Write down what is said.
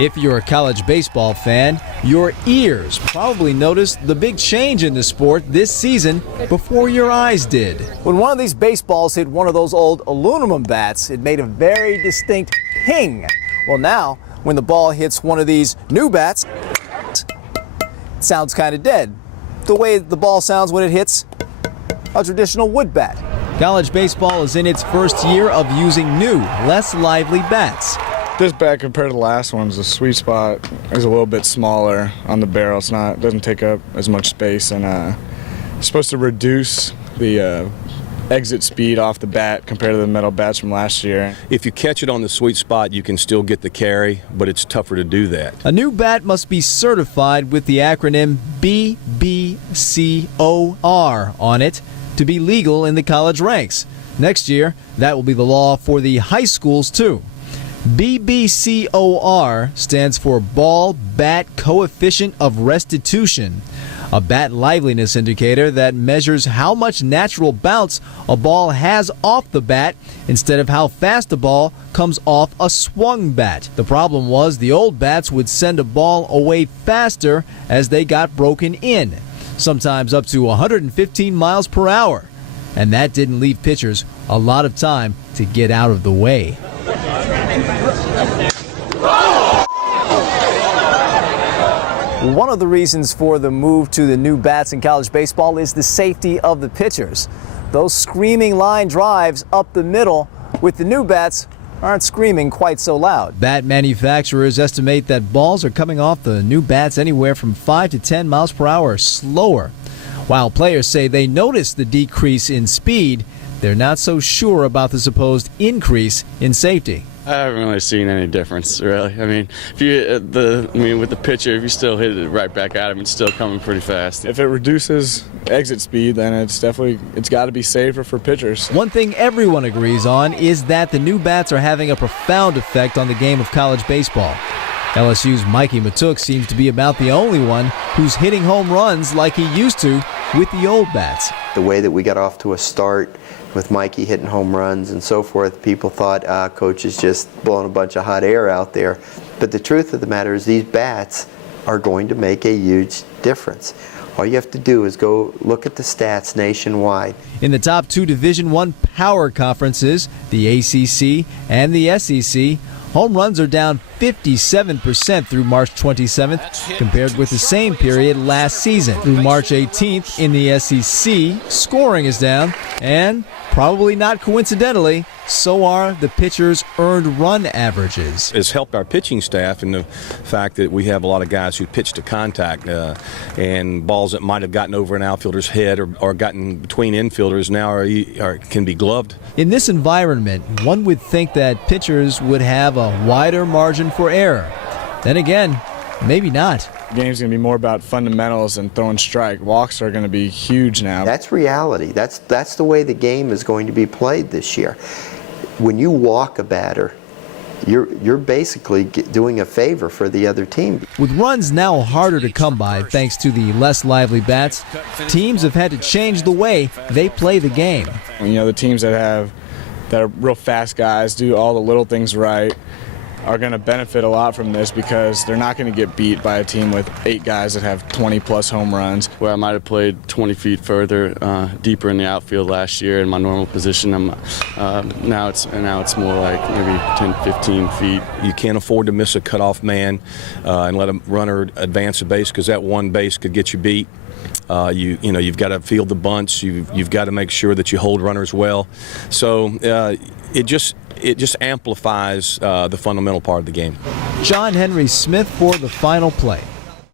If you're a college baseball fan, your ears probably noticed the big change in the sport this season before your eyes did. When one of these baseballs hit one of those old aluminum bats, it made a very distinct ping. Well, now, when the ball hits one of these new bats, it sounds kind of dead. The way the ball sounds when it hits a traditional wood bat. College baseball is in its first year of using new, less lively bats. This bat compared to the last one's the sweet spot is a little bit smaller on the barrel. It doesn't take up as much space, and it's supposed to reduce the exit speed off the bat compared to the metal bats from last year. If you catch it on the sweet spot, you can still get the carry, but it's tougher to do that. A new bat must be certified with the acronym BBCOR on it to be legal in the college ranks. Next year, that will be the law for the high schools too. BBCOR stands for Ball Bat Coefficient of Restitution, a bat liveliness indicator that measures how much natural bounce a ball has off the bat instead of how fast a ball comes off a swung bat. The problem was the old bats would send a ball away faster as they got broken in, sometimes up to 115 miles per hour. And that didn't leave pitchers a lot of time to get out of the way. One of the reasons for the move to the new bats in college baseball is the safety of the pitchers. Those screaming line drives up the middle with the new bats aren't screaming quite so loud. Bat manufacturers estimate that balls are coming off the new bats anywhere from 5 to 10 miles per hour slower. While players say they notice the decrease in speed, they're not so sure about the supposed increase in safety. I haven't really seen any difference, really. I mean, with the pitcher, if you still hit it right back at him, it's still coming pretty fast. If it reduces exit speed, then it's got to be safer for pitchers. One thing everyone agrees on is that the new bats are having a profound effect on the game of college baseball. LSU's Mikey Matuk seems to be about the only one who's hitting home runs like he used to with the old bats. The way that we got off to a start with Mikey hitting home runs and so forth, people thought coach is just blowing a bunch of hot air out there. But the truth of the matter is these bats are going to make a huge difference. All you have to do is go look at the stats nationwide. In the top two Division I power conferences, the ACC and the SEC, home runs are down 57% through March 27th compared with the same period last season. Through March 18th in the SEC, scoring is down, and probably not coincidentally, so are the pitchers' earned run averages. It's helped our pitching staff in the fact that we have a lot of guys who pitch to contact, and balls that might have gotten over an outfielder's head or gotten between infielders now can be gloved. In this environment, one would think that pitchers would have a wider margin for error. Then again, maybe not. The game's going to be more about fundamentals and throwing strike. Walks are going to be huge now. That's reality. That's the way the game is going to be played this year. When you walk a batter, you're basically doing a favor for the other team. With runs now harder to come by thanks to the less lively bats, teams have had to change the way they play the game. The teams that are real fast guys, do all the little things right, are going to benefit a lot from this because they're not going to get beat by a team with 8 guys that have 20-plus home runs. Where I might have played 20 feet further, deeper in the outfield last year in my normal position, now it's more like maybe 10, 15 feet. You can't afford to miss a cutoff man and let a runner advance a base because that one base could get you beat. You've got to field the bunts. You've got to make sure that you hold runners well. So it just amplifies the fundamental part of the game. John Henry Smith for the final play.